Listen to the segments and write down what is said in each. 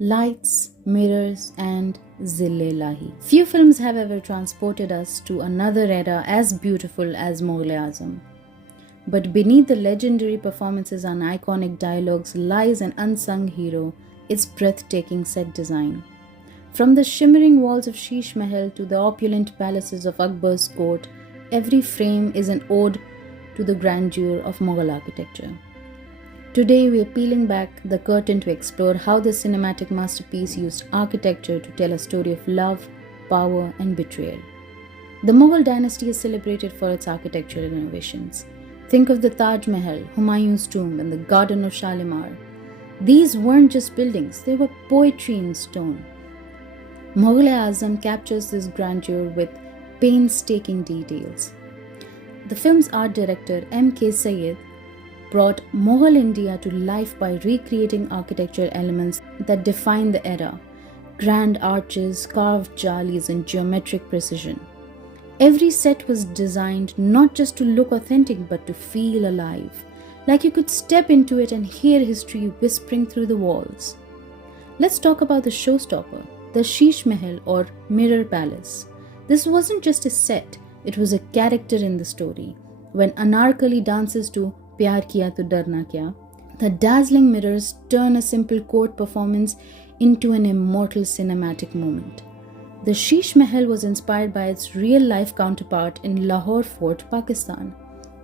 lights, mirrors, and Zille-Lahi. Few films have ever transported us to another era as beautiful as Mughal-e-Azam. But beneath the legendary performances and iconic dialogues lies an unsung hero, its breathtaking set design. From the shimmering walls of Sheesh Mahal to the opulent palaces of Akbar's court, every frame is an ode to the grandeur of Mughal architecture. Today we are peeling back the curtain to explore how this cinematic masterpiece used architecture to tell a story of love, power, and betrayal. The Mughal dynasty is celebrated for its architectural innovations. Think of the Taj Mahal, Humayun's tomb, and the Garden of Shalimar. These weren't just buildings, they were poetry in stone. Mughal-e-Azam captures this grandeur with painstaking details. The film's art director M.K. Syed brought Mughal India to life by recreating architectural elements that define the era: grand arches, carved jalis, and geometric precision. Every set was designed not just to look authentic but to feel alive, like you could step into it and hear history whispering through the walls. Let's talk about the showstopper, the Sheesh Mahal or Mirror Palace. This wasn't just a set, it was a character in the story. When Anarkali dances to Pyar Kiya To Darna Kya, the dazzling mirrors turn a simple court performance into an immortal cinematic moment. The Sheesh Mahal was inspired by its real-life counterpart in Lahore Fort, Pakistan.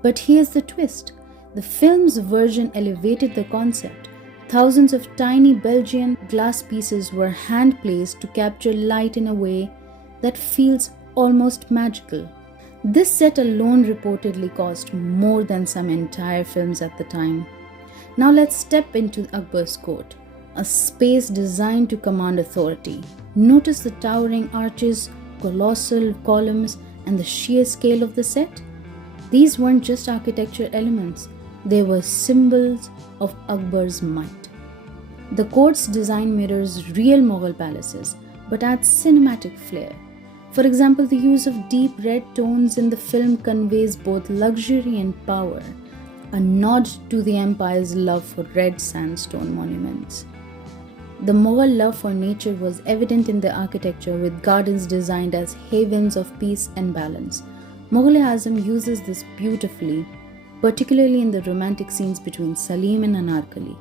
But here's the twist. The film's version elevated the concept. Thousands of tiny Belgian glass pieces were hand-placed to capture light in a way that feels almost magical. This set alone reportedly cost more than some entire films at the time. Now let's step into Akbar's court, a space designed to command authority. Notice the towering arches, colossal columns, and the sheer scale of the set. These weren't just architectural elements, they were symbols of Akbar's might. The court's design mirrors real Mughal palaces, but adds cinematic flair. For example, the use of deep red tones in the film conveys both luxury and power, a nod to the empire's love for red sandstone monuments. The Mughal love for nature was evident in the architecture, with gardens designed as havens of peace and balance. Mughal-e-Azam uses this beautifully, particularly in the romantic scenes between Salim and Anarkali.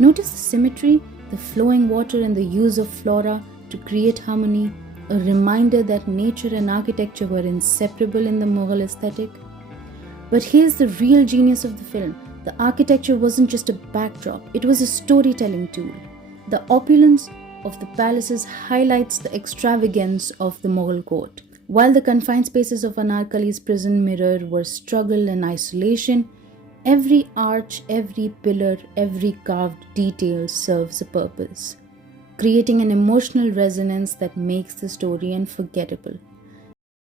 Notice the symmetry, the flowing water, and the use of flora to create harmony, a reminder that nature and architecture were inseparable in the Mughal aesthetic. But here's the real genius of the film. The architecture wasn't just a backdrop, it was a storytelling tool. The opulence of the palaces highlights the extravagance of the Mughal court, while the confined spaces of Anarkali's prison mirror were struggle and isolation. Every arch, every pillar, every carved detail serves a purpose, creating an emotional resonance that makes the story unforgettable.